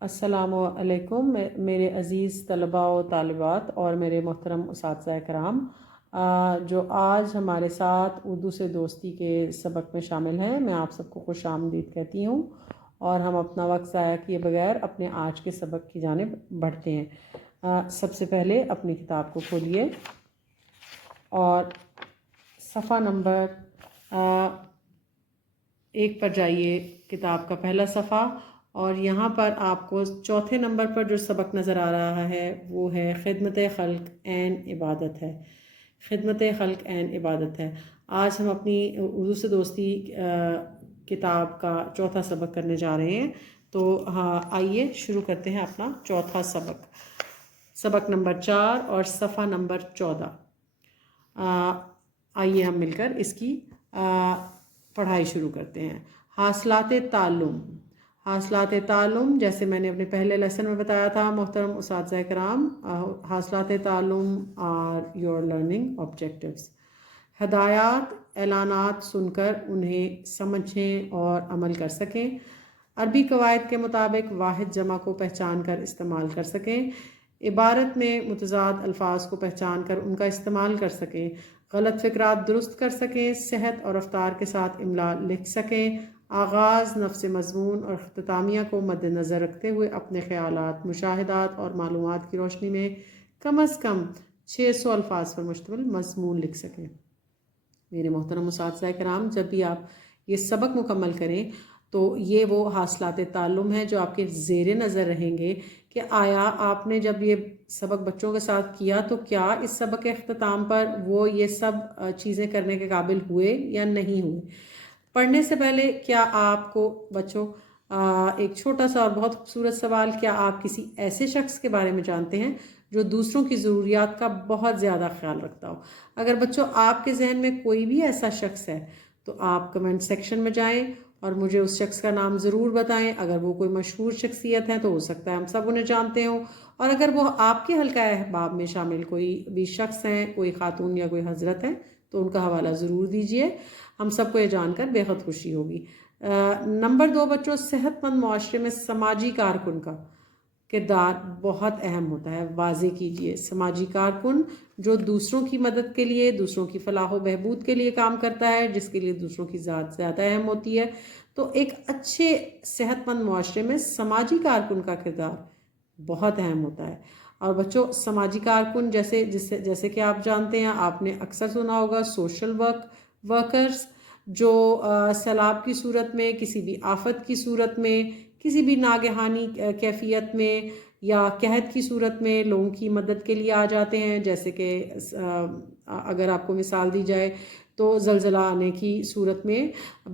السلام علیکم میرے عزیز طلباء و طالبات اور میرے محترم اساتذہ کرام جو آج ہمارے ساتھ اردو سے دوستی کے سبق میں شامل ہیں، میں آپ سب کو خوش آمدید کہتی ہوں اور ہم اپنا وقت ضائع کیے بغیر اپنے آج کے سبق کی جانب بڑھتے ہیں۔ سب سے پہلے اپنی کتاب کو کھولیے اور صفحہ نمبر 1 پر جائیے، کتاب کا پہلا صفحہ، اور یہاں پر آپ کو چوتھے نمبر پر جو سبق نظر آ رہا ہے وہ ہے خدمت خلق عین عبادت ہے۔ خدمت خلق عین عبادت ہے۔ آج ہم اپنی اردو سے دوستی کتاب کا چوتھا سبق کرنے جا رہے ہیں، تو آئیے شروع کرتے ہیں اپنا چوتھا سبق، سبق نمبر 4 اور صفحہ نمبر 14۔ آئیے ہم مل کر اس کی پڑھائی شروع کرتے ہیں۔ حاصلات تعلم۔ حاصلات تعلم، جیسے میں نے اپنے پہلے لیسن میں بتایا تھا محترم اساتذہ کرام، حاصلات تعلم آر یور لرننگ آبجیکٹیوز۔ ہدایات، اعلانات سن کر انہیں سمجھیں اور عمل کر سکیں۔ عربی قواعد کے مطابق واحد جمع کو پہچان کر استعمال کر سکیں۔ عبارت میں متضاد الفاظ کو پہچان کر ان کا استعمال کر سکیں۔ غلط فقرات درست کر سکیں۔ صحت اور رفتار کے ساتھ املا لکھ سکیں۔ آغاز، نفس مضمون اور اختتامیہ کو مد نظر رکھتے ہوئے اپنے خیالات، مشاہدات اور معلومات کی روشنی میں کم از کم 600 الفاظ پر مشتمل مضمون لکھ سکیں۔ میرے محترم اساتذہ کرام، جب بھی آپ یہ سبق مکمل کریں تو یہ وہ حاصلات تعلم ہے جو آپ کے زیر نظر رہیں گے کہ آیا آپ نے جب یہ سبق بچوں کے ساتھ کیا تو کیا اس سبق کے اختتام پر وہ یہ سب چیزیں کرنے کے قابل ہوئے یا نہیں ہوئے۔ پڑھنے سے پہلے کیا آپ کو بچوں ایک چھوٹا سا اور بہت خوبصورت سوال، کیا آپ کسی ایسے شخص کے بارے میں جانتے ہیں جو دوسروں کی ضروریات کا بہت زیادہ خیال رکھتا ہو؟ اگر بچوں آپ کے ذہن میں کوئی بھی ایسا شخص ہے تو آپ کمنٹ سیکشن میں جائیں اور مجھے اس شخص کا نام ضرور بتائیں۔ اگر وہ کوئی مشہور شخصیت ہے تو ہو سکتا ہے ہم سب انہیں جانتے ہوں، اور اگر وہ آپ کے حلقہ احباب میں شامل کوئی بھی شخص ہیں، کوئی خاتون یا کوئی حضرت ہیں، تو ان کا حوالہ ضرور دیجیے۔ ہم سب کو یہ جان کر بے حد خوشی ہوگی۔ نمبر 2 بچوں، صحت مند معاشرے میں سماجی کارکن کا کردار بہت اہم ہوتا ہے۔ واضح کیجیے، سماجی کارکن جو دوسروں کی مدد کے لیے، دوسروں کی فلاح و بہبود کے لیے کام کرتا ہے، جس کے لیے دوسروں کی ذات زیادہ اہم ہوتی ہے۔ تو ایک اچھے صحت مند معاشرے میں سماجی کارکن کا کردار بہت اہم ہوتا ہے۔ اور بچوں، سماجی کارکن جیسے کہ آپ جانتے ہیں، آپ نے اکثر سنا ہوگا سوشل ورکرز، جو سیلاب کی صورت میں، کسی بھی آفت کی صورت میں، کسی بھی ناگہانی کیفیت میں یا قحط کی صورت میں لوگوں کی مدد کے لیے آ جاتے ہیں۔ جیسے کہ اگر آپ کو مثال دی جائے تو زلزلہ آنے کی صورت میں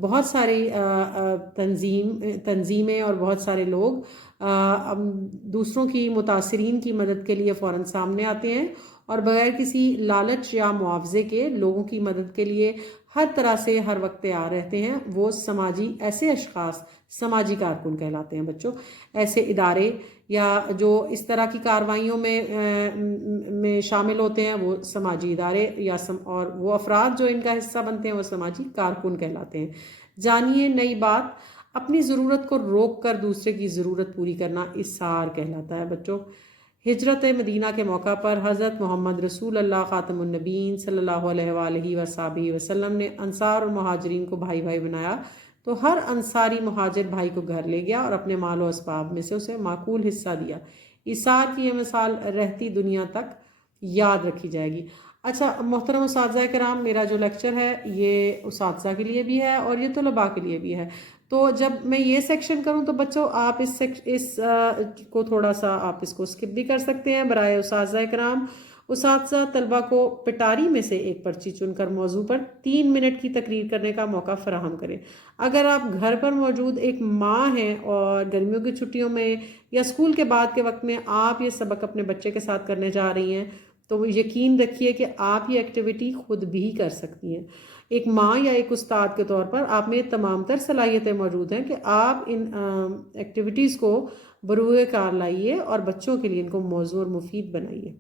بہت ساری تنظیمیں اور بہت سارے لوگ دوسروں کی متاثرین کی مدد کے لیے فوراً سامنے آتے ہیں، اور بغیر کسی لالچ یا معاوضے کے لوگوں کی مدد کے لیے ہر طرح سے ہر وقت تیار رہتے ہیں۔ وہ ایسے اشخاص سماجی کارکن کہلاتے ہیں بچوں۔ ایسے ادارے یا جو اس طرح کی کارروائیوں میں شامل ہوتے ہیں وہ سماجی ادارے اور وہ افراد جو ان کا حصہ بنتے ہیں وہ سماجی کارکن کہلاتے ہیں۔ جانیے نئی بات، اپنی ضرورت کو روک کر دوسرے کی ضرورت پوری کرنا اِثار کہلاتا ہے بچوں۔ ہجرت مدینہ کے موقع پر حضرت محمد رسول اللہ خاتم النبیین صلی اللہ علیہ وآلہ وسلم نے انصار اور مہاجرین کو بھائی بھائی بنایا، تو ہر انصاری مہاجر بھائی کو گھر لے گیا اور اپنے مال و اسباب میں سے اسے معقول حصہ دیا۔ ایثار کی یہ مثال رہتی دنیا تک یاد رکھی جائے گی۔ اچھا محترم اساتذہ کرام، میرا جو لیکچر ہے یہ اساتذہ کے لیے بھی ہے اور یہ طلباء کے لیے بھی ہے، تو جب میں یہ سیکشن کروں تو بچوں آپ اس کو تھوڑا سا آپ اس کو سکپ بھی کر سکتے ہیں۔ برائے اساتذہ کرام، اساتذہ طلباء کو پٹاری میں سے ایک پرچی چن کر موضوع پر 3 منٹ کی تقریر کرنے کا موقع فراہم کریں۔ اگر آپ گھر پر موجود ایک ماں ہیں اور گرمیوں کی چھٹیوں میں یا اسکول کے بعد کے وقت میں آپ یہ سبق اپنے بچے کے ساتھ کرنے جا رہی ہیں، تو یقین رکھیے کہ آپ یہ ایکٹیویٹی خود بھی کر سکتی ہیں۔ ایک ماں یا ایک استاد کے طور پر آپ میں تمام تر صلاحیتیں موجود ہیں کہ آپ ان ایکٹیویٹیز کو بروئے کار لائیے اور بچوں کے لیے ان کو موزوں اور مفید بنائیے۔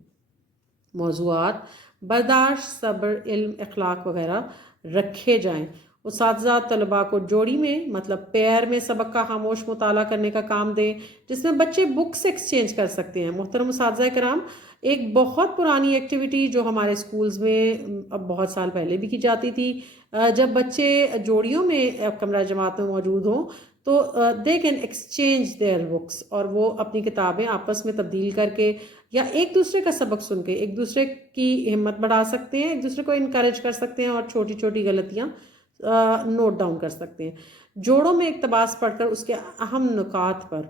موضوعات برداشت، صبر، علم، اخلاق وغیرہ رکھے جائیں اساتذہ طلباء کو جوڑی میں مطلب پیئر میں سبق کا خاموش مطالعہ کرنے کا کام دیں، جس میں بچے بکس ایکسچینج کر سکتے ہیں۔ محترم اساتذہ کرام، ایک بہت پرانی ایکٹیویٹی جو ہمارے سکولز میں اب بہت سال پہلے بھی کی جاتی تھی، جب بچے جوڑیوں میں کمرہ جماعت میں موجود ہوں تو they can exchange their books, اور وہ اپنی کتابیں آپس میں تبدیل کر کے یا ایک دوسرے کا سبق سن کے ایک دوسرے کی ہمت بڑھا سکتے ہیں، ایک دوسرے کو انکریج کر سکتے ہیں اور چھوٹی چھوٹی غلطیاں نوٹ ڈاؤن کر سکتے ہیں۔ جوڑوں میں اقتباس پڑھ کر اس کے اہم نکات پر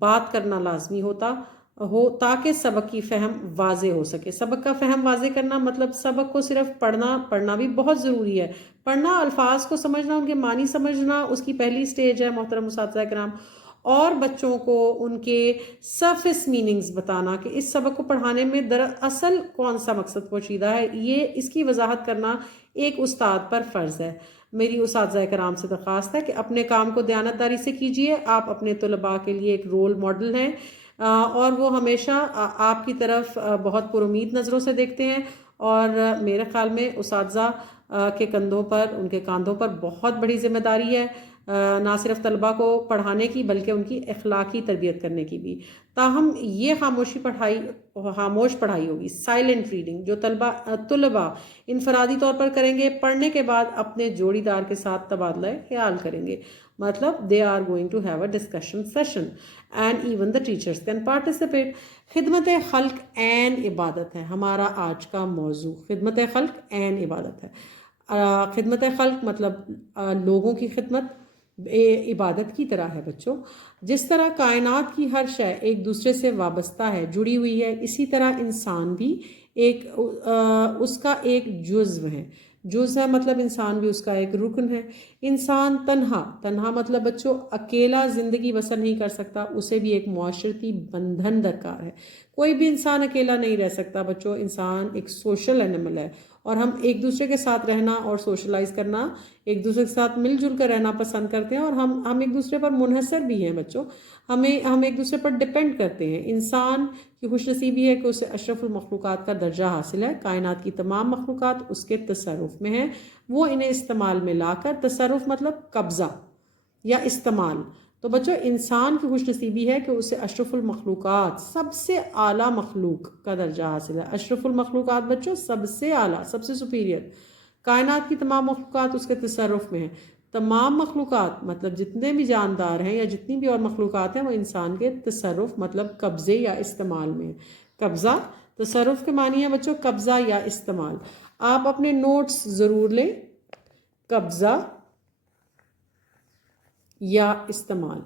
بات کرنا لازمی ہوتا ہو تاکہ سبق کی فہم واضح ہو سکے۔ سبق کا فہم واضح کرنا مطلب سبق کو صرف پڑھنا بھی بہت ضروری ہے۔ پڑھنا، الفاظ کو سمجھنا، ان کے معنی سمجھنا اس کی پہلی سٹیج ہے محترم اساتذہ کرام، اور بچوں کو ان کے سرفیس میننگز بتانا کہ اس سبق کو پڑھانے میں دراصل کون سا مقصد پوشیدہ ہے، اس کی وضاحت کرنا ایک استاد پر فرض ہے۔ میری اساتذہ کرام سے درخواست ہے کہ اپنے کام کو دیانتداری سے کیجیے۔ آپ اپنے طلباء کے لیے ایک رول ماڈل ہیں اور وہ ہمیشہ آپ کی طرف بہت پر امید نظروں سے دیکھتے ہیں، اور میرے خیال میں اساتذہ کے کندھوں پر، ان کے کاندھوں پر بہت بڑی ذمہ داری ہے، نہ صرف طلباء کو پڑھانے کی بلکہ ان کی اخلاقی تربیت کرنے کی بھی۔ تاہم یہ خاموش پڑھائی ہوگی، سائلنٹ ریڈنگ، جو طلباء انفرادی طور پر کریں گے، پڑھنے کے بعد اپنے جوڑی دار کے ساتھ تبادلہ خیال کریں گے، مطلب they are going to have a discussion session and even the teachers can participate۔ خدمت خلق عین عبادت ہے، ہمارا آج کا موضوع خدمت خلق عین عبادت ہے۔ خدمت خلق مطلب لوگوں کی خدمت عبادت کی طرح ہے بچوں۔ جس طرح کائنات کی ہر شے ایک دوسرے سے وابستہ ہے، جڑی ہوئی ہے، اسی طرح انسان بھی اس کا ایک جزو ہے مطلب انسان بھی اس کا ایک رکن ہے۔ انسان تنہا مطلب بچوں اکیلا زندگی بسر نہیں کر سکتا، اسے بھی ایک معاشرتی بندھن درکار ہے۔ کوئی بھی انسان اکیلا نہیں رہ سکتا بچوں، انسان ایک سوشل اینیمل ہے، اور ہم ایک دوسرے کے ساتھ رہنا اور سوشلائز کرنا، ایک دوسرے کے ساتھ مل جل کر رہنا پسند کرتے ہیں، اور ہم ایک دوسرے پر منحصر بھی ہیں بچوں، ہم ایک دوسرے پر ڈپینڈ کرتے ہیں۔ انسان کی خوش نصیبی ہے کہ اسے اشرف المخلوقات کا درجہ حاصل ہے۔ کائنات کی تمام مخلوقات اس کے تصرف میں ہیں، وہ انہیں استعمال میں لا کر، تصرف مطلب قبضہ یا استعمال، تو بچوں انسان کی خوش نصیبی ہے کہ اسے اشرف المخلوقات، سب سے اعلیٰ مخلوق کا درجہ حاصل ہے۔ اشرف المخلوقات بچوں سب سے اعلیٰ، سب سے سپیریئر، کائنات کی تمام مخلوقات اس کے تصرف میں ہیں۔ تمام مخلوقات مطلب جتنے بھی جاندار ہیں یا جتنی بھی اور مخلوقات ہیں، وہ انسان کے تصرف مطلب قبضے یا استعمال میں ہیں۔ قبضہ، تصرف کے معنی ہے بچوں قبضہ یا استعمال۔ آپ اپنے نوٹس ضرور لیں، قبضہ یا استعمال۔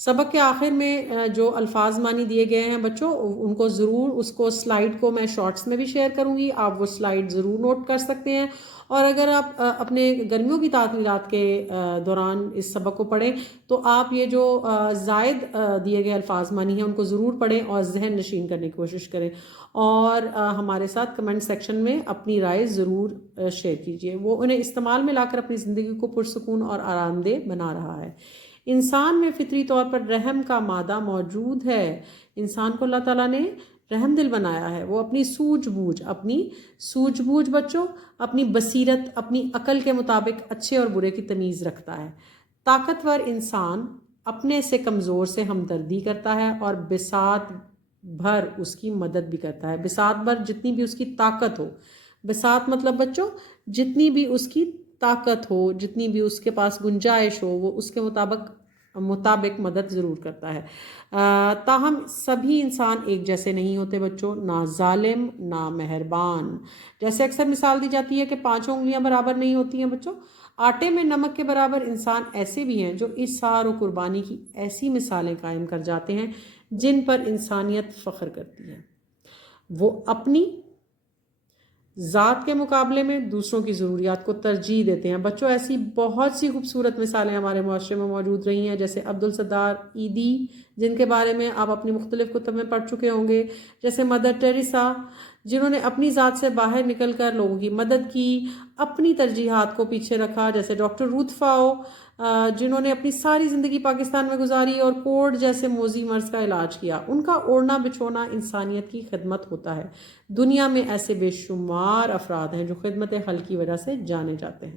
سبق کے آخر میں جو الفاظ معنی دیے گئے ہیں بچوں، ان کو ضرور، اس کو سلائیڈ کو میں شارٹس میں بھی شیئر کروں گی، آپ وہ سلائیڈ ضرور نوٹ کر سکتے ہیں، اور اگر آپ اپنے گرمیوں کی تعطیلات کے دوران اس سبق کو پڑھیں تو آپ یہ جو زائد دیے گئے الفاظ معنی ہیں ان کو ضرور پڑھیں اور ذہن نشین کرنے کی کوشش کریں، اور ہمارے ساتھ کمنٹ سیکشن میں اپنی رائے ضرور شیئر کیجیے۔ وہ انہیں استعمال میں لا کر اپنی زندگی کو پرسکون اور آرام دہ بنا رہا ہے۔ انسان میں فطری طور پر رحم کا مادہ موجود ہے۔ انسان کو اللہ تعالیٰ نے رحم دل بنایا ہے، وہ اپنی سوجھ بوجھ بچوں، اپنی بصیرت، اپنی عقل کے مطابق اچھے اور برے کی تمیز رکھتا ہے۔ طاقتور انسان اپنے سے کمزور سے ہمدردی کرتا ہے اور بساط بھر اس کی مدد بھی کرتا ہے۔ بساط بھر جتنی بھی اس کی طاقت ہو، بساط مطلب بچوں جتنی بھی اس کی طاقت ہو، جتنی بھی اس کے پاس گنجائش ہو، وہ اس کے مطابق مدد ضرور کرتا ہے۔ تاہم سبھی انسان ایک جیسے نہیں ہوتے بچوں، نہ ظالم نہ مہربان۔ جیسے اکثر مثال دی جاتی ہے کہ 5 انگلیاں برابر نہیں ہوتی ہیں بچوں، آٹے میں نمک کے برابر انسان ایسے بھی ہیں جو اصرار و قربانی کی ایسی مثالیں قائم کر جاتے ہیں جن پر انسانیت فخر کرتی ہے۔ وہ اپنی ذات کے مقابلے میں دوسروں کی ضروریات کو ترجیح دیتے ہیں۔ بچوں ایسی بہت سی خوبصورت مثالیں ہمارے معاشرے میں موجود رہی ہیں، جیسے عبدالستار ایدی، جن کے بارے میں آپ اپنی مختلف کتب میں پڑھ چکے ہوں گے، جیسے مدر ٹیریسا، جنہوں نے اپنی ذات سے باہر نکل کر لوگوں کی مدد کی، اپنی ترجیحات کو پیچھے رکھا، جیسے ڈاکٹر روتھ فاؤ، جنہوں نے اپنی ساری زندگی پاکستان میں گزاری اور کوڑ جیسے موذی مرض کا علاج کیا۔ ان کا اوڑھنا بچھونا انسانیت کی خدمت ہوتا ہے۔ دنیا میں ایسے بے شمار افراد ہیں جو خدمت خلق کی وجہ سے جانے جاتے ہیں۔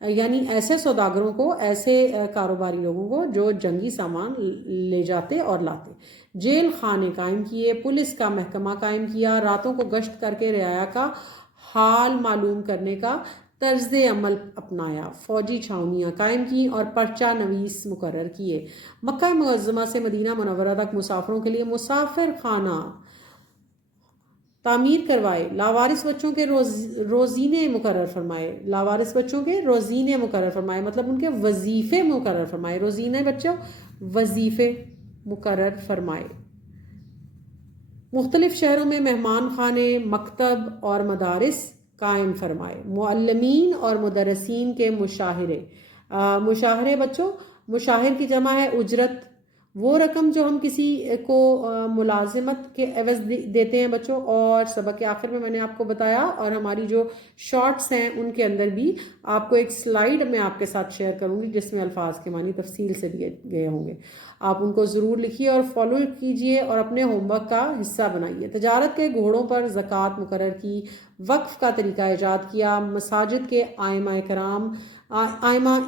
یعنی ایسے سوداگروں کو، ایسے کاروباری لوگوں کو جو جنگی سامان لے جاتے اور لاتے۔ جیل خانے قائم کیے، پولیس کا محکمہ قائم کیا، راتوں کو گشت کر کے رعایا کا حال معلوم کرنے کا طرز عمل اپنایا، فوجی چھاؤنیاں قائم کیں اور پرچہ نویس مقرر کیے، مکہ معظمہ سے مدینہ منورہ تک مسافروں کے لیے مسافر خانہ تعمیر کروائے، لاوارث بچوں کے روزینے مقرر فرمائے، لاوارث بچوں کے روزینے مقرر فرمائے مطلب ان کے وظیفے مقرر فرمائے، روزینے بچوں وظیفے مقرر فرمائے۔ مختلف شہروں میں مہمان خانے، مکتب اور مدارس قائم فرمائے، معلمین اور مدرسین کے مشاہرے، مشاہرے بچوں، مشاہر کی جمع ہے اجرت، وہ رقم جو ہم کسی کو ملازمت کے عوض دیتے ہیں بچوں۔ اور سبق کے آخر میں نے آپ کو بتایا، اور ہماری جو شارٹس ہیں ان کے اندر بھی آپ کو ایک سلائیڈ میں آپ کے ساتھ شیئر کروں گی جس میں الفاظ کے معنی تفصیل سے دیے گئے ہوں گے، آپ ان کو ضرور لکھیے اور فالو کیجئے اور اپنے ہوم ورک کا حصہ بنائیے۔ تجارت کے گھوڑوں پر زکوٰۃ مقرر کی، وقف کا طریقہ ایجاد کیا، مساجد کے آئمہ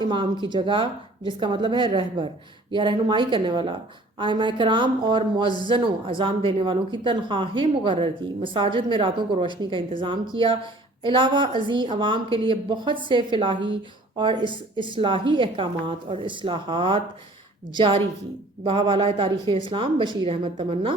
امام کی جگہ، جس کا مطلب ہے رہبر یا رہنمائی کرنے والا، آئمہ کرام اور مؤذنوں اذان دینے والوں کی تنخواہیں مقرر کی، مساجد میں راتوں کو روشنی کا انتظام کیا، علاوہ ازیں عوام کے لیے بہت سے فلاحی اور اصلاحی احکامات اور اصلاحات جاری کی۔ بحوالہ تاریخ اسلام، بشیر احمد تمنا۔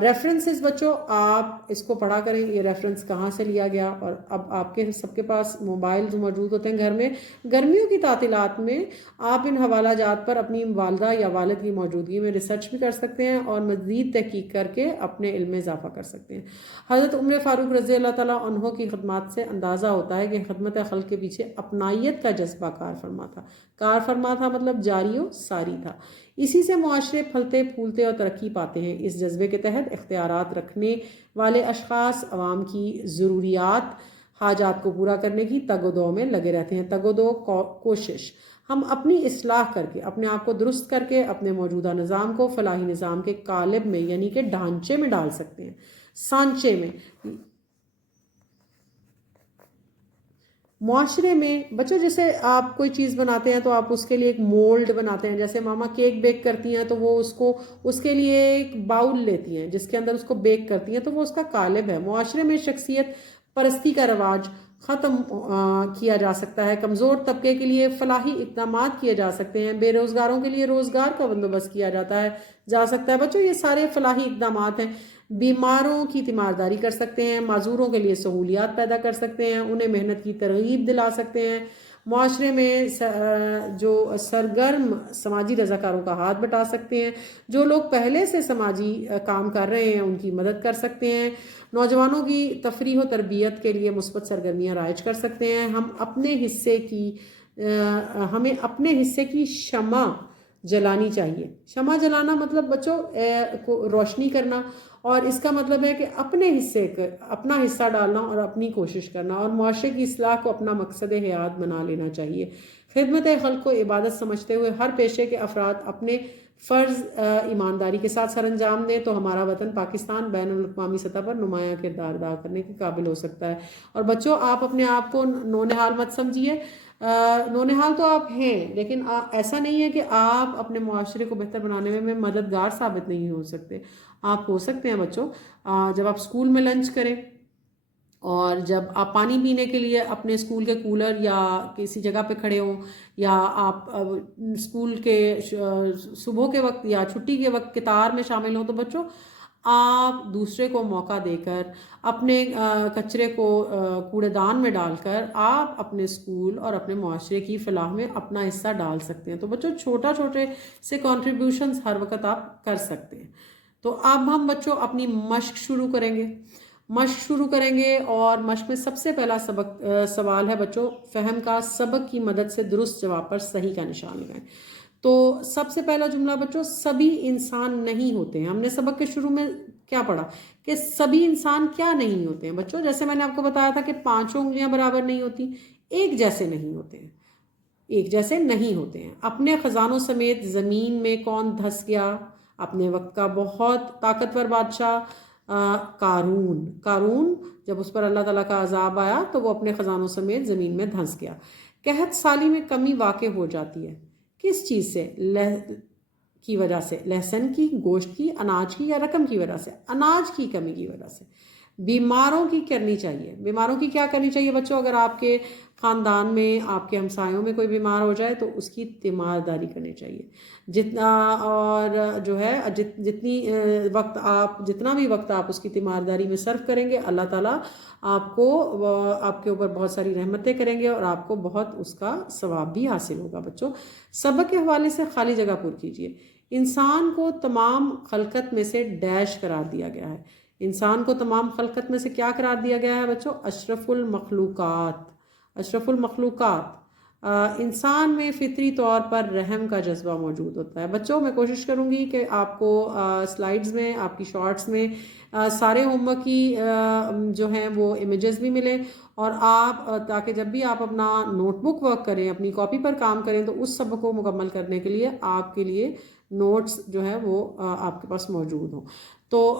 ریفرنسز بچوں آپ اس کو پڑھا کریں، یہ ریفرنس کہاں سے لیا گیا، اور اب آپ کے سب کے پاس موبائل موجود ہوتے ہیں گھر میں، گرمیوں کی تعطیلات میں آپ ان حوالہ جات پر اپنی والدہ یا والد کی موجودگی میں ریسرچ بھی کر سکتے ہیں اور مزید تحقیق کر کے اپنے علم میں اضافہ کر سکتے ہیں۔ حضرت عمر فاروق رضی اللہ تعالیٰ عنہ کی خدمات سے اندازہ ہوتا ہے کہ خدمت خلق کے پیچھے اپنائیت کا جذبہ کار فرما تھا۔ کار فرما تھا مطلب جاری و ساری تھا، اسی سے معاشرے پھلتے پھولتے اور ترقی پاتے ہیں۔ اس جذبے کے تحت اختیارات رکھنے والے اشخاص عوام کی ضروریات، حاجات کو پورا کرنے کی تگ و دو میں لگے رہتے ہیں۔ تگ و دو، کوشش، ہم اپنی اصلاح کر کے، اپنے آپ کو درست کر کے اپنے موجودہ نظام کو فلاحی نظام کے قالب میں یعنی کہ ڈھانچے میں ڈال سکتے ہیں، سانچے میں۔ معاشرے میں بچوں جیسے آپ کوئی چیز بناتے ہیں تو آپ اس کے لیے ایک مولڈ بناتے ہیں، جیسے ماما کیک بیک کرتی ہیں تو وہ اس کے لیے ایک باؤل لیتی ہیں جس کے اندر اس کو بیک کرتی ہیں تو وہ اس کا قالب ہے۔ معاشرے میں شخصیت پرستی کا رواج ختم کیا جا سکتا ہے، کمزور طبقے کے لیے فلاحی اقدامات کیے جا سکتے ہیں، بے روزگاروں کے لیے روزگار کا بندوبست کیا جا سکتا ہے۔ بچوں یہ سارے فلاحی اقدامات ہیں، بیماروں کی تیمارداری کر سکتے ہیں، معذوروں کے لیے سہولیات پیدا کر سکتے ہیں، انہیں محنت کی ترغیب دلا سکتے ہیں، معاشرے میں جو سرگرم سماجی رضاکاروں کا ہاتھ بٹا سکتے ہیں، جو لوگ پہلے سے سماجی کام کر رہے ہیں ان کی مدد کر سکتے ہیں، نوجوانوں کی تفریح و تربیت کے لیے مثبت سرگرمیاں رائج کر سکتے ہیں۔ ہمیں اپنے حصے کی شمع جلانی چاہیے۔ شمع جلانا مطلب بچوں روشنی کرنا، اور اس کا مطلب ہے کہ اپنا حصہ ڈالنا اور اپنی کوشش کرنا، اور معاشرے کی اصلاح کو اپنا مقصد حیات بنا لینا چاہیے۔ خدمت خلق کو عبادت سمجھتے ہوئے ہر پیشے کے افراد اپنے فرض ایمانداری کے ساتھ سر انجام دیں تو ہمارا وطن پاکستان بین الاقوامی سطح پر نمایاں کردار ادا کرنے کے قابل ہو سکتا ہے۔ اور بچوں آپ اپنے آپ کو نونہال مت سمجھیے، نونہال تو آپ ہیں لیکن ایسا نہیں ہے کہ آپ اپنے معاشرے کو بہتر بنانے میں مددگار ثابت نہیں ہو سکتے۔ آپ ہو سکتے ہیں بچوں، جب آپ اسکول میں لنچ کریں اور جب آپ پانی پینے کے لیے اپنے اسکول کے کولر یا کسی جگہ پہ کھڑے ہوں، یا آپ اسکول کے صبح کے وقت یا چھٹی کے وقت قطار میں شامل ہوں، تو بچوں آپ دوسرے کو موقع دے کر اپنے کچرے کو کوڑے دان میں ڈال کر آپ اپنے اسکول اور اپنے معاشرے کی فلاح میں اپنا حصہ ڈال سکتے ہیں۔ تو بچوں چھوٹے سے کنٹریبیوشنز ہر وقت آپ کر سکتے ہیں۔ تو اب ہم بچوں اپنی مشق شروع کریں گے اور مشق میں سب سے پہلا سوال ہے بچوں فہم کا، سبق کی مدد سے درست جواب پر صحیح کا نشان لگائیں۔ تو سب سے پہلا جملہ بچوں، سبھی انسان نہیں ہوتے ہیں۔ ہم نے سبق کے شروع میں کیا پڑھا کہ سبھی انسان کیا نہیں ہوتے ہیں بچوں؟ جیسے میں نے آپ کو بتایا تھا کہ 5 انگلیاں برابر نہیں ہوتی، ایک جیسے نہیں ہوتے ہیں۔ اپنے خزانوں سمیت زمین میں کون دھس گیا؟ اپنے وقت کا بہت طاقتور بادشاہ قارون جب اس پر اللہ تعالیٰ کا عذاب آیا تو وہ اپنے خزانوں سمیت زمین میں دھنس گیا۔ قحط سالی میں کمی واقع ہو جاتی ہے، کس چیز سے؟ کی وجہ سے، لہسن کی، گوشت کی، اناج کی، یا رقم کی وجہ سے؟ اناج کی کمی کی وجہ سے۔ بیماروں کی کرنی چاہیے، بیماروں کی کیا کرنی چاہیے بچوں؟ اگر آپ کے خاندان میں، آپ کے ہمسایوں میں کوئی بیمار ہو جائے تو اس کی تیمارداری کرنی چاہیے جتنا، اور جو ہے جتنا بھی وقت آپ اس کی تیمارداری میں صرف کریں گے، اللہ تعالیٰ آپ کے اوپر بہت ساری رحمتیں کریں گے اور آپ کو بہت اس کا ثواب بھی حاصل ہوگا۔ بچوں سبق کے حوالے سے خالی جگہ پر کیجیے۔ انسان کو تمام خلقت میں سے ڈیش قرار دیا گیا ہے۔ انسان کو تمام خلقت میں سے کیا قرار دیا گیا ہے بچوں؟ اشرف المخلوقات، اشرف المخلوقات۔ انسان میں فطری طور پر رحم کا جذبہ موجود ہوتا ہے۔ بچوں میں کوشش کروں گی کہ آپ کو سلائیڈز میں، آپ کی شارٹس میں سارے ہوم ورک کی جو ہیں وہ امیجز بھی ملیں، اور آپ تاکہ جب بھی آپ اپنا نوٹ بک ورک کریں، اپنی کاپی پر کام کریں، تو اس سبق کو مکمل کرنے کے لیے آپ کے لیے نوٹس جو ہے وہ آپ کے پاس موجود ہوں۔ تو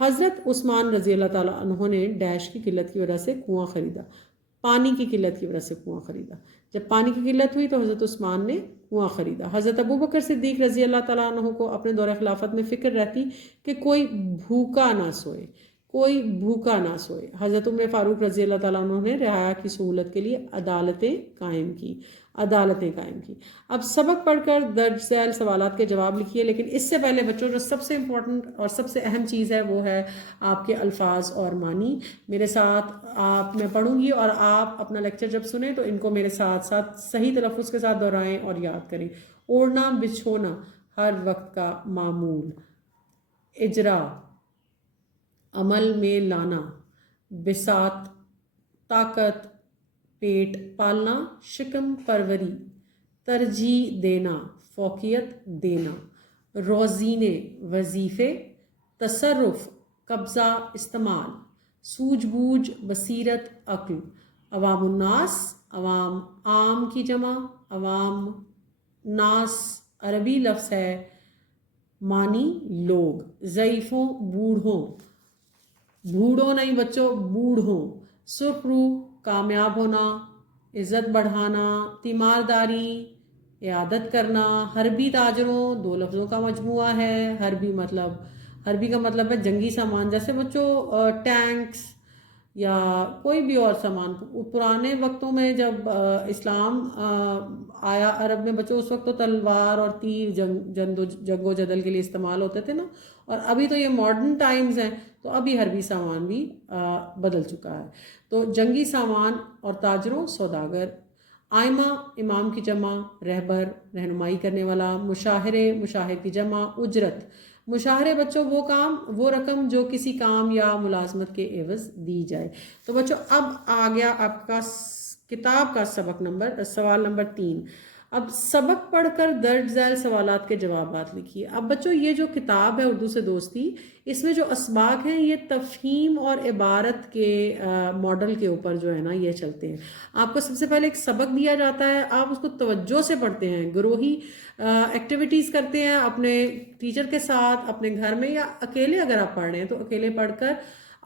حضرت عثمان رضی اللہ تعالیٰ عنہ نے ڈیش کی قلت کی وجہ سے کنواں خریدا، پانی کی قلت کی وجہ سے کنواں خریدا۔ جب پانی کی قلت ہوئی تو حضرت عثمان نے کنواں خریدا۔ حضرت ابوبکر صدیق رضی اللہ تعالیٰ عنہ کو اپنے دور خلافت میں فکر رہتی کہ کوئی بھوکا نہ سوئے، کوئی بھوکا نہ سوئے۔ حضرت عمر فاروق رضی اللہ تعالیٰ عنہ نے رعایا کی سہولت کے لیے عدالتیں قائم کی۔ اب سبق پڑھ کر درج ذیل سوالات کے جواب لکھیے، لیکن اس سے پہلے بچوں جو سب سے امپورٹنٹ اور سب سے اہم چیز ہے وہ ہے آپ کے الفاظ اور معنی۔ میرے ساتھ میں پڑھوں گی اور آپ اپنا لیکچر جب سنیں تو ان کو میرے ساتھ ساتھ صحیح تلفظ کے ساتھ دہرائیں اور یاد کریں۔ اوڑھنا بچھونا، ہر وقت کا معمول، اجرا، عمل میں لانا، بساط، طاقت، پیٹ پالنا، شکم پروری، ترجیح دینا، فوقیت دینا، روزینے، وظیفے، تصرف، قبضہ، استعمال، سوجھ بوجھ، بصیرت، عقل، عوام الناس، عوام، عام کی جمع، عوام، ناس عربی لفظ ہے، معنی لوگ، ضعیفوں، بوڑھوں، بوڑھوں نہیں بچوں، بوڑھوں، سرخ روح، کامیاب ہونا، عزت بڑھانا، تیمارداری، عیادت کرنا، حربی تاجروں، دو لفظوں کا مجموعہ ہے۔ حربی کا مطلب ہے جنگی سامان، جیسے بچوں ٹینکس یا کوئی بھی اور سامان۔ پرانے وقتوں میں جب اسلام آیا عرب میں بچوں، اس وقت تو تلوار اور تیر جنگ و جدل کے لیے استعمال ہوتے تھے نا، اور ابھی تو یہ ماڈرن ٹائمز ہیں تو ابھی حربی سامان بھی بدل چکا ہے۔ تو جنگی سامان اور تاجروں، سوداگر، آئمہ، امام کی جمع، رہبر، رہنمائی کرنے والا، مشاہرے، مشاہر کی جمع، اجرت، مشاہرے بچوں وہ رقم جو کسی کام یا ملازمت کے عوض دی جائے۔ تو بچوں اب آ گیا آپ کا کتاب کا سوال نمبر 3۔ اب سبق پڑھ کر درج ذیل سوالات کے جوابات لکھیے۔ اب بچوں یہ جو کتاب ہے اردو سے دوستی، اس میں جو اسباق ہیں یہ تفہیم اور عبارت کے ماڈل کے اوپر جو ہے نا یہ چلتے ہیں۔ آپ کو سب سے پہلے ایک سبق دیا جاتا ہے، آپ اس کو توجہ سے پڑھتے ہیں، گروہی ایکٹیویٹیز کرتے ہیں اپنے ٹیچر کے ساتھ، اپنے گھر میں، یا اکیلے اگر آپ پڑھ رہے ہیں تو اکیلے پڑھ کر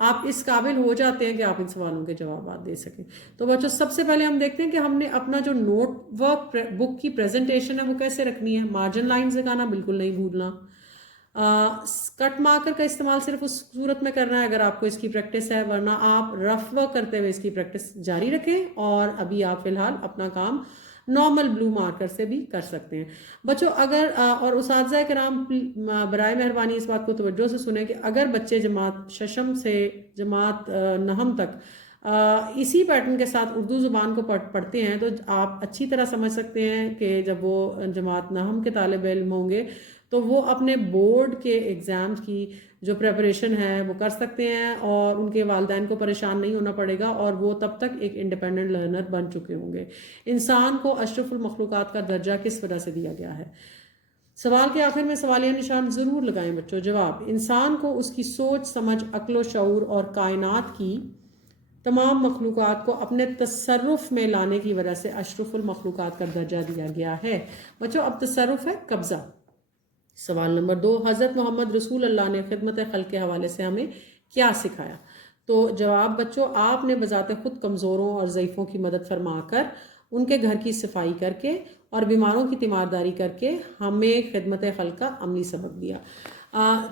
آپ اس قابل ہو جاتے ہیں کہ آپ ان سوالوں کے جوابات دے سکیں۔ تو بچوں سب سے پہلے ہم دیکھتے ہیں کہ ہم نے اپنا جو نوٹ ورک بک کی پریزنٹیشن ہے وہ کیسے رکھنی ہے۔ مارجن لائنز لگانا بالکل نہیں بھولنا۔ کٹ مارکر کا استعمال صرف اس صورت میں کرنا ہے اگر آپ کو اس کی پریکٹس ہے، ورنہ آپ رف ورک کرتے ہوئے اس کی پریکٹس جاری رکھیں، اور ابھی آپ فی الحال اپنا کام نارمل بلو مارکر سے بھی کر سکتے ہیں۔ بچوں اگر اور اساتذہ کرام برائے مہربانی اس بات کو توجہ سے سنیں کہ اگر بچے جماعت ششم سے جماعت نہم تک اسی پیٹرن کے ساتھ اردو زبان کو پڑھتے ہیں تو آپ اچھی طرح سمجھ سکتے ہیں کہ جب وہ جماعت نہم کے طالب علم ہوں گے تو وہ اپنے بورڈ کے ایگزامز کی جو پریپریشن ہے وہ کر سکتے ہیں، اور ان کے والدین کو پریشان نہیں ہونا پڑے گا، اور وہ تب تک ایک انڈیپینڈنٹ لرنر بن چکے ہوں گے۔ انسان کو اشرف المخلوقات کا درجہ کس وجہ سے دیا گیا ہے؟ سوال کے آخر میں سوالیہ نشان ضرور لگائیں بچوں۔ جواب: انسان کو اس کی سوچ سمجھ، عقل و شعور اور کائنات کی تمام مخلوقات کو اپنے تصرف میں لانے کی وجہ سے اشرف المخلوقات کا درجہ دیا گیا ہے۔ بچوں اب تصرف ہے قبضہ۔ سوال نمبر 2، حضرت محمد رسول اللہ نے خدمت خلق کے حوالے سے ہمیں کیا سکھایا؟ تو جواب بچوں، آپ نے بذات خود کمزوروں اور ضعیفوں کی مدد فرما کر ان کے گھر کی صفائی کر کے اور بیماروں کی تیمارداری کر کے ہمیں خدمت خلق کا عملی سبق دیا۔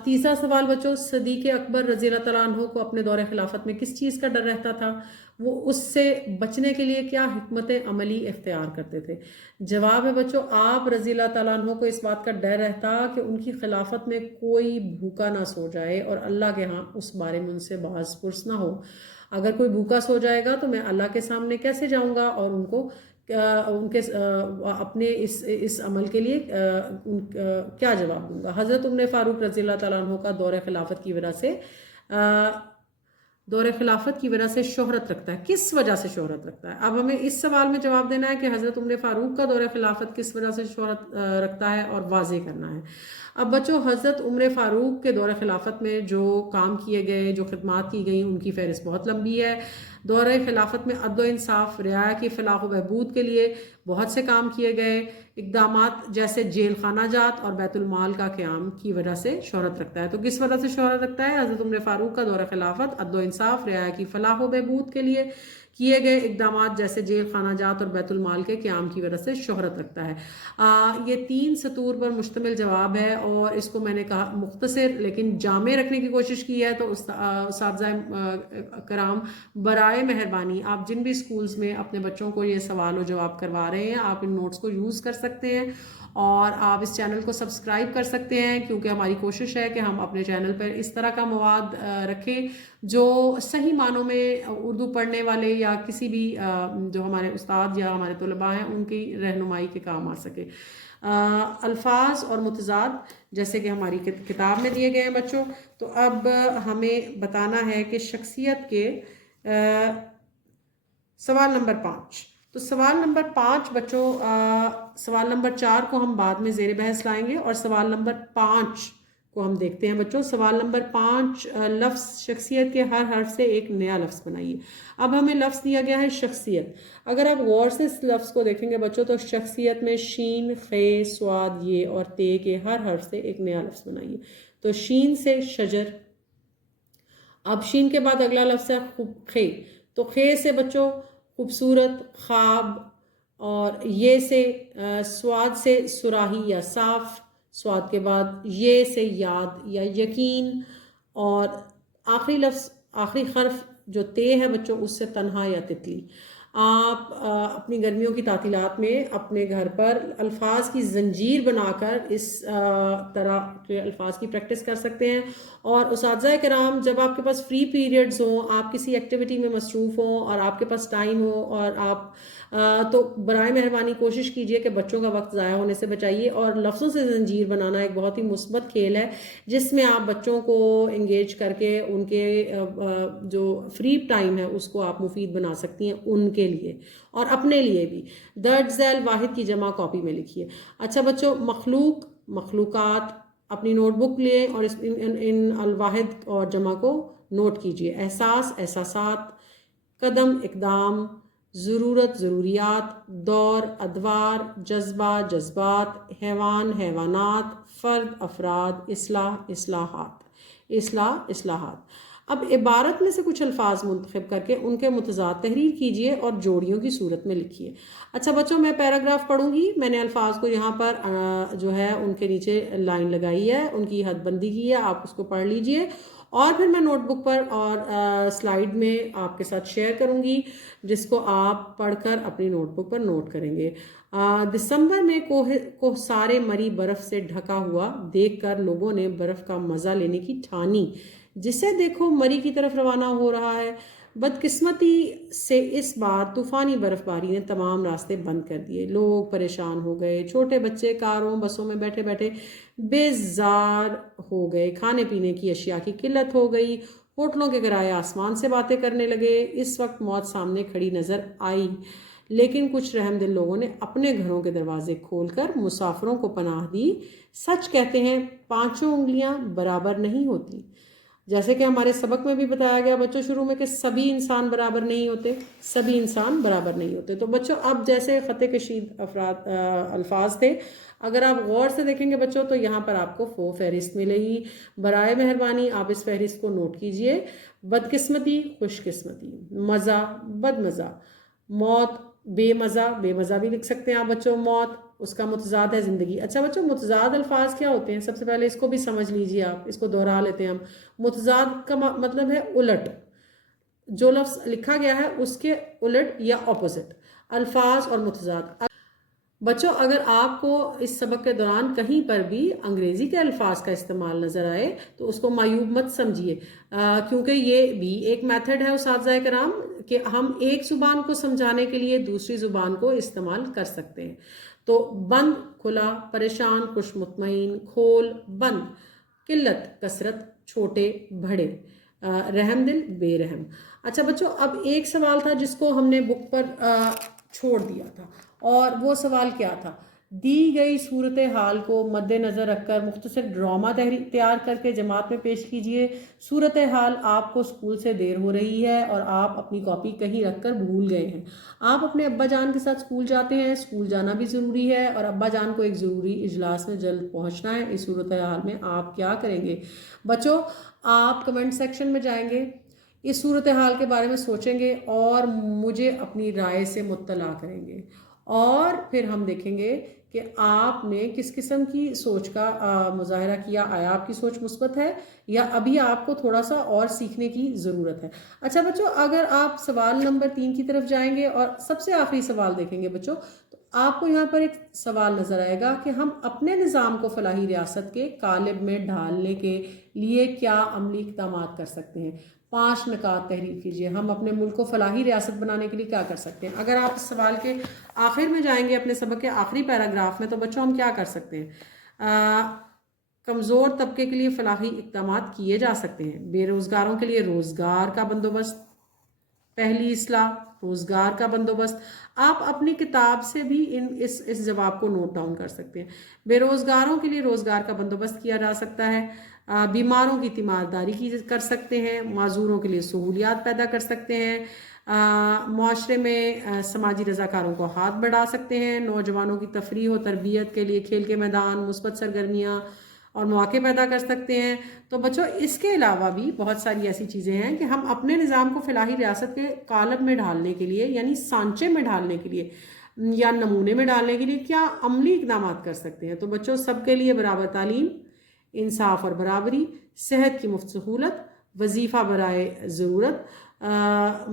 تیسرا سوال بچوں، صدیق اکبر رضی اللہ تعالیٰ عنہ کو اپنے دور خلافت میں کس چیز کا ڈر رہتا تھا؟ وہ اس سے بچنے کے لیے کیا حکمت عملی اختیار کرتے تھے؟ جواب ہے بچوں، آپ رضی اللہ تعالیٰ عنہ کو اس بات کا ڈر رہتا کہ ان کی خلافت میں کوئی بھوکا نہ سو جائے اور اللہ کے ہاں اس بارے میں ان سے باز پرس نہ ہو۔ اگر کوئی بھوکا سو جائے گا تو میں اللہ کے سامنے کیسے جاؤں گا اور ان کو ان کے اپنے اس عمل کے لیے کیا جواب دوں گا؟ حضرت عمر فاروق رضی اللہ تعالیٰ عنہ کا دور خلافت کی وجہ سے شہرت رکھتا ہے، کس وجہ سے شہرت رکھتا ہے؟ اب ہمیں اس سوال میں جواب دینا ہے کہ حضرت عمر فاروق کا دور خلافت کس وجہ سے شہرت رکھتا ہے اور واضح کرنا ہے۔ اب بچوں، حضرت عمر فاروق کے دور خلافت میں جو کام کیے گئے، جو خدمات کی گئیں، ان کی فہرست بہت لمبی ہے۔ دور خلافت میں عدل و انصاف، رعایا کی فلاح و بہبود کے لیے بہت سے کام کیے گئے۔ اقدامات جیسے جیل خانہ جات اور بیت المال کا قیام کی وجہ سے شہرت رکھتا ہے۔ تو کس وجہ سے شہرت رکھتا ہے؟ حضرت عمر فاروق کا دور خلافت عدل و انصاف، رعایا کی فلاح و بہبود کے لیے کیے گئے اقدامات جیسے جیل خانہ جات اور بیت المال کے قیام کی وجہ سے شہرت رکھتا ہے۔ یہ 3 سطور پر مشتمل جواب ہے اور اس کو میں نے کہا مختصر لیکن جامع رکھنے کی کوشش کی ہے۔ تو اساتذہ کرام، برائے مہربانی آپ جن بھی اسکولز میں اپنے بچوں کو یہ سوال و جواب کروا رہے ہیں، آپ ان نوٹس کو یوز کر سکتے ہیں اور آپ اس چینل کو سبسکرائب کر سکتے ہیں، کیونکہ ہماری کوشش ہے کہ ہم اپنے چینل پر اس طرح کا مواد رکھیں جو صحیح معنوں میں اردو پڑھنے والے یا کسی بھی جو ہمارے استاد یا ہمارے طلباء ہیں ان کی رہنمائی کے کام آ سکے۔ الفاظ اور متضاد جیسے کہ ہماری کتاب میں دیے گئے ہیں بچوں۔ تو اب ہمیں بتانا ہے کہ شخصیت کے سوال نمبر 5۔ تو سوال نمبر 5 بچوں، سوال نمبر 4 کو ہم بعد میں زیر بحث لائیں گے اور سوال نمبر 5 کو ہم دیکھتے ہیں بچوں۔ سوال نمبر 5، لفظ شخصیت کے ہر حرف سے ایک نیا لفظ بنائیے۔ اب ہمیں لفظ دیا گیا ہے شخصیت۔ اگر آپ غور سے اس لفظ کو دیکھیں گے بچوں تو شخصیت میں شین، خے، سواد، یہ اور تے کے ہر حرف سے ایک نیا لفظ بنائیے۔ تو شین سے شجر، اب شین کے بعد اگلا لفظ ہے خے، تو خے سے بچوں خوبصورت، خواب، اور یہ سے سواد سے سراہی یا صاف، سواد کے بعد یہ سے یاد یا یقین، اور آخری لفظ، آخری حرف جو تے ہے بچوں اس سے تنہا یا تتلی۔ آپ اپنی گرمیوں کی تعطیلات میں اپنے گھر پر الفاظ کی زنجیر بنا کر اس طرح کے الفاظ کی پریکٹس کر سکتے ہیں۔ اور اساتذہ کرام، جب آپ کے پاس فری پیریڈز ہوں، آپ کسی ایکٹیویٹی میں مصروف ہوں اور آپ کے پاس ٹائم ہو اور آپ تو برائے مہربانی کوشش کیجئے کہ بچوں کا وقت ضائع ہونے سے بچائیے۔ اور لفظوں سے زنجیر بنانا ایک بہت ہی مثبت کھیل ہے جس میں آپ بچوں کو انگیج کر کے ان کے جو فری ٹائم ہے اس کو آپ مفید بنا سکتی ہیں ان کے لیے اور اپنے لیے بھی۔ درج ذیل واحد کی جمع کاپی میں لکھیے۔ اچھا بچوں، مخلوق، مخلوقات، اپنی نوٹ بک لیں اور ان الواحد اور جمع کو نوٹ کیجئے۔ احساس، احساسات، قدم، اقدام، ضرورت، ضروریات، دور، ادوار، جذبہ، جذبات، حیوان، حیوانات، فرد، افراد، اصلاح، اصلاحات۔ اب عبارت میں سے کچھ الفاظ منتخب کر کے ان کے متضاد تحریر کیجئے اور جوڑیوں کی صورت میں لکھیے۔ اچھا بچوں، میں پیراگراف پڑھوں گی، میں نے الفاظ کو یہاں پر جو ہے ان کے نیچے لائن لگائی ہے، ان کی حد بندی کی ہے، آپ اس کو پڑھ لیجئے اور پھر میں نوٹ بک پر اور سلائیڈ میں آپ کے ساتھ شیئر کروں گی جس کو آپ پڑھ کر اپنی نوٹ بک پر نوٹ کریں گے۔ دسمبر میں کوہسار مری برف سے ڈھکا ہوا دیکھ کر لوگوں نے برف کا مزہ لینے کی ٹھانی، جسے دیکھو مری کی طرف روانہ ہو رہا ہے۔ بدقسمتی سے اس بار طوفانی برف باری نے تمام راستے بند کر دیے، لوگ پریشان ہو گئے، چھوٹے بچے کاروں بسوں میں بیٹھے بیٹھے بیزار ہو گئے، کھانے پینے کی اشیاء کی قلت ہو گئی، ہوٹلوں کے کرائے آسمان سے باتیں کرنے لگے۔ اس وقت موت سامنے کھڑی نظر آئی، لیکن کچھ رحم دل لوگوں نے اپنے گھروں کے دروازے کھول کر مسافروں کو پناہ دی۔ سچ کہتے ہیں 5 انگلیاں برابر نہیں ہوتی۔ جیسے کہ ہمارے سبق میں بھی بتایا گیا بچوں شروع میں کہ سبھی انسان برابر نہیں ہوتے، سبھی انسان برابر نہیں ہوتے۔ تو بچوں اب جیسے خط کشید الفاظ تھے، اگر آپ غور سے دیکھیں گے بچوں تو یہاں پر آپ کو فہرست ملے گی۔ برائے مہربانی آپ اس فہرست کو نوٹ کیجئے۔ بدقسمتی خوش قسمتی، مزہ بد مزہ، موت بے مزہ، بے مزہ بھی لکھ سکتے ہیں آپ بچوں، موت اس کا متضاد ہے زندگی۔ اچھا بچوں متضاد الفاظ کیا ہوتے ہیں؟ سب سے پہلے اس کو بھی سمجھ لیجئے آپ، اس کو دہرا لیتے ہیں ہم۔ متضاد کا مطلب ہے الٹ، جو لفظ لکھا گیا ہے اس کے الٹ یا اپوزٹ، الفاظ اور متضاد۔ بچوں اگر آپ کو اس سبق کے دوران کہیں پر بھی انگریزی کے الفاظ کا استعمال نظر آئے تو اس کو معیوب مت سمجھیے، کیونکہ یہ بھی ایک میتھڈ ہے اساتذہ کرام کہ ہم ایک زبان کو سمجھانے کے لیے دوسری زبان کو استعمال کر سکتے ہیں۔ تو بند کھلا، پریشان خوش مطمئن، کھول بند، قلت کثرت، چھوٹے بڑے، رحم دل بے رحم۔ اچھا بچوں اب ایک سوال تھا جس کو ہم نے بک پر چھوڑ دیا تھا، اور وہ سوال کیا تھا؟ دی گئی صورتحال کو مد نظر رکھ کر مختصر ڈرامہ تیار کر کے جماعت میں پیش کیجئے۔ صورتحال آپ کو اسکول سے دیر ہو رہی ہے اور آپ اپنی کاپی کہیں رکھ کر بھول گئے ہیں۔ آپ اپنے ابا جان کے ساتھ اسکول جاتے ہیں، اسکول جانا بھی ضروری ہے اور ابا جان کو ایک ضروری اجلاس میں جلد پہنچنا ہے۔ اس صورتحال میں آپ کیا کریں گے؟ بچوں آپ کمنٹ سیکشن میں جائیں گے، اس صورتحال کے بارے میں سوچیں گے اور مجھے اپنی رائے سے مطلع کریں گے، اور پھر ہم دیکھیں گے کہ آپ نے کس قسم کی سوچ کا مظاہرہ کیا۔ آیا آپ کی سوچ مثبت ہے یا ابھی آپ کو تھوڑا سا اور سیکھنے کی ضرورت ہے؟ اچھا بچوں اگر آپ سوال نمبر 3 کی طرف جائیں گے اور سب سے آخری سوال دیکھیں گے بچوں، تو آپ کو یہاں پر ایک سوال نظر آئے گا کہ ہم اپنے نظام کو فلاحی ریاست کے قالب میں ڈھالنے کے لیے کیا عملی اقدامات کر سکتے ہیں؟ 5 نکات تحریر کیجئے۔ ہم اپنے ملک کو فلاحی ریاست بنانے کے لیے کیا کر سکتے ہیں؟ اگر آپ اس سوال کے آخر میں جائیں گے اپنے سبق کے آخری پیراگراف میں، تو بچوں ہم کیا کر سکتے ہیں؟ کمزور طبقے کے لیے فلاحی اقدامات کیے جا سکتے ہیں۔ بے روزگاروں کے لیے روزگار کا بندوبست، پہلی اصلاح روزگار کا بندوبست۔ آپ اپنی کتاب سے بھی اس جواب کو نوٹ ڈاؤن کر سکتے ہیں۔ بے روزگاروں کے لیے روزگار کا بندوبست کیا جا سکتا ہے، بیماروں کی تیمارداری کر سکتے ہیں، معذوروں کے لیے سہولیات پیدا کر سکتے ہیں، معاشرے میں سماجی رضاکاروں کو ہاتھ بڑھا سکتے ہیں، نوجوانوں کی تفریح و تربیت کے لیے کھیل کے میدان، مثبت سرگرمیاں اور مواقع پیدا کر سکتے ہیں۔ تو بچوں اس کے علاوہ بھی بہت ساری ایسی چیزیں ہیں کہ ہم اپنے نظام کو فلاحی ریاست کے قالب میں ڈھالنے کے لیے، یعنی سانچے میں ڈھالنے کے لیے یا نمونے میں ڈالنے کے لیے کیا عملی اقدامات کر سکتے ہیں۔ تو بچوں سب کے لیے برابر تعلیم، انصاف اور برابری، صحت کی مفت سہولت، وظیفہ برائے ضرورت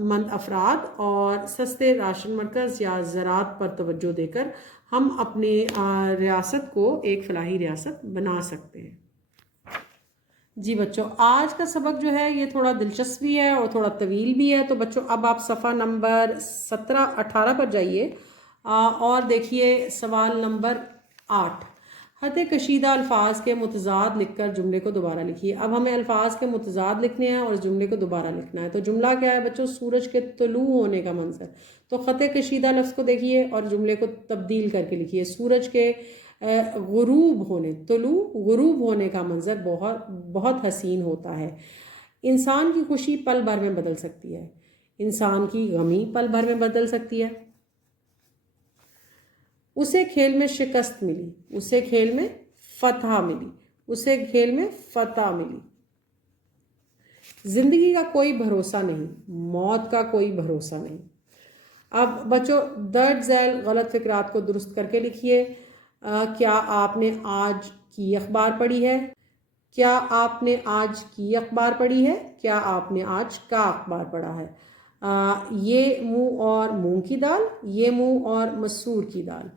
مند افراد اور سستے راشن مرکز یا زراعت پر توجہ دے کر ہم اپنی ریاست کو ایک فلاحی ریاست بنا سکتے ہیں۔ جی بچوں آج کا سبق جو ہے یہ تھوڑا دلچسپ بھی ہے اور تھوڑا طویل بھی ہے۔ تو بچوں اب آپ صفحہ نمبر 17-18 پر جائیے اور دیکھیے سوال نمبر 8۔ خط کشیدہ الفاظ کے متضاد لکھ کر جملے کو دوبارہ لکھیے۔ اب ہمیں الفاظ کے متضاد لکھنے ہیں اور اس جملے کو دوبارہ لکھنا ہے۔ تو جملہ کیا ہے بچوں؟ سورج کے طلوع ہونے کا منظر۔ تو خط کشیدہ لفظ کو دیکھیے اور جملے کو تبدیل کر کے لکھیے۔ سورج کے غروب ہونے، طلوع غروب ہونے کا منظر بہت بہت حسین ہوتا ہے۔ انسان کی خوشی پل بھر میں بدل سکتی ہے، انسان کی غمی پل بھر میں بدل سکتی ہے۔ اسے کھیل میں شکست ملی، اسے کھیل میں فتح ملی، اسے کھیل میں فتح ملی۔ زندگی کا کوئی بھروسہ نہیں، موت کا کوئی بھروسہ نہیں۔ اب بچوں درج ذیل غلط فکرات کو درست کر کے لکھیے۔ کیا آپ نے آج کی اخبار پڑھی ہے؟ کیا آپ نے آج کی اخبار پڑھی ہے؟ کیا آپ نے آج کا اخبار پڑھا ہے؟ یہ منہ اور مونگ کی دال، یہ منہ اور مسور کی دال۔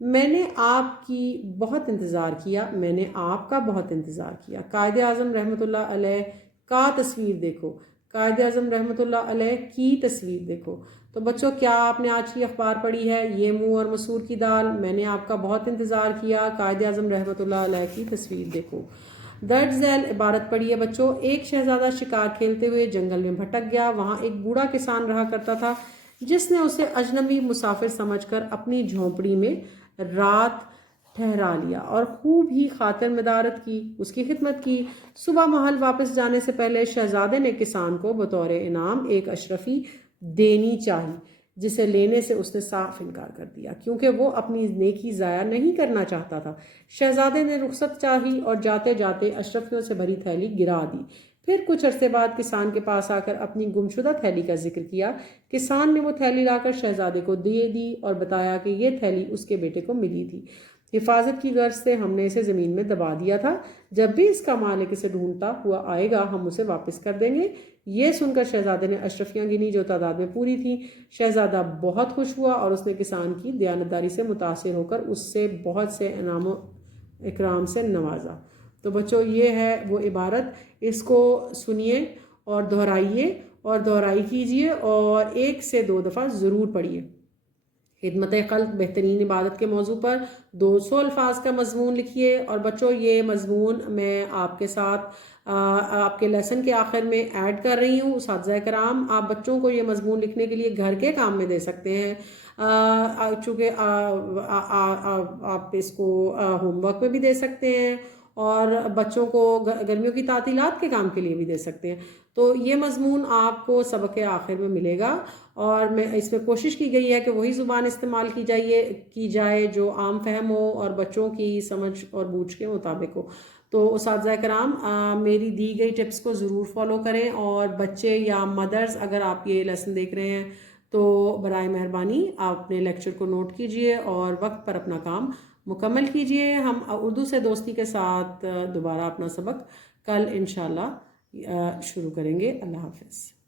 میں نے آپ کی بہت انتظار کیا، میں نے آپ کا بہت انتظار کیا۔ قائد اعظم رحمۃ اللہ علیہ کا تصویر دیکھو، قائد اعظم رحمۃ اللہ علیہ کی تصویر دیکھو۔ تو بچوں کیا آپ نے آج کی اخبار پڑھی ہے؟ یہ منہ اور مسور کی دال، میں نے آپ کا بہت انتظار کیا، قائد اعظم رحمۃ اللہ علیہ کی تصویر دیکھو۔ درج ذیل عبارت پڑھی ہے بچوں۔ ایک شہزادہ شکار کھیلتے ہوئے جنگل میں بھٹک گیا، وہاں ایک بوڑھا کسان رہا کرتا تھا جس نے اسے اجنبی مسافر سمجھ کر اپنی جھونپڑی میں رات ٹھہرا لیا اور خوب ہی خاطر مدارت کی، اس کی خدمت کی۔ صبح محل واپس جانے سے پہلے شہزادے نے کسان کو بطور انعام ایک اشرفی دینی چاہی، جسے لینے سے اس نے صاف انکار کر دیا کیونکہ وہ اپنی نیکی ضائع نہیں کرنا چاہتا تھا۔ شہزادے نے رخصت چاہی اور جاتے جاتے اشرفیوں سے بھری تھیلی گرا دی۔ پھر کچھ عرصے بعد کسان کے پاس آ کر اپنی گمشدہ تھیلی کا ذکر کیا۔ کسان نے وہ تھیلی لا کر شہزادے کو دے دی اور بتایا کہ یہ تھیلی اس کے بیٹے کو ملی تھی۔ حفاظت کی غرض سے ہم نے اسے زمین میں دبا دیا تھا، جب بھی اس کا مالک اسے ڈھونڈتا ہوا آئے گا ہم اسے واپس کر دیں گے۔ یہ سن کر شہزادے نے اشرفیاں گنی جو تعداد میں پوری تھیں۔ شہزادہ بہت خوش ہوا اور اس نے کسان کی دیانتداری سے متاثر ہو کر اس سے بہت سے انعام و اکرام سے نوازا۔ تو بچوں یہ ہے وہ عبارت، اس کو سنیے اور دہرائیے اور دہرائی کیجیے اور 1 سے 2 دفعہ ضرور پڑھیے۔ خدمت خلق بہترین عبادت کے موضوع پر 200 الفاظ کا مضمون لکھیے۔ اور بچوں یہ مضمون میں آپ کے ساتھ آپ کے لیسن کے آخر میں ایڈ کر رہی ہوں۔ اساتذہ کرام آپ بچوں کو یہ مضمون لکھنے کے لیے گھر کے کام میں دے سکتے ہیں، چونکہ آپ اس کو ہوم ورک میں بھی دے سکتے ہیں اور بچوں کو گرمیوں کی تعطیلات کے کام کے لیے بھی دے سکتے ہیں۔ تو یہ مضمون آپ کو سبق کے آخر میں ملے گا اور اس میں کوشش کی گئی ہے کہ وہی زبان استعمال کی جائے جو عام فہم ہو اور بچوں کی سمجھ اور بوجھ کے مطابق ہو۔ تو اساتذہ کرام میری دی گئی ٹپس کو ضرور فالو کریں، اور بچے یا مدرز اگر آپ یہ لیسن دیکھ رہے ہیں تو برائے مہربانی آپ اپنے لیکچر کو نوٹ کیجئے اور وقت پر اپنا کام مکمل کیجئے۔ ہم اردو سے دوستی کے ساتھ دوبارہ اپنا سبق کل انشاءاللہ شروع کریں گے۔ اللہ حافظ۔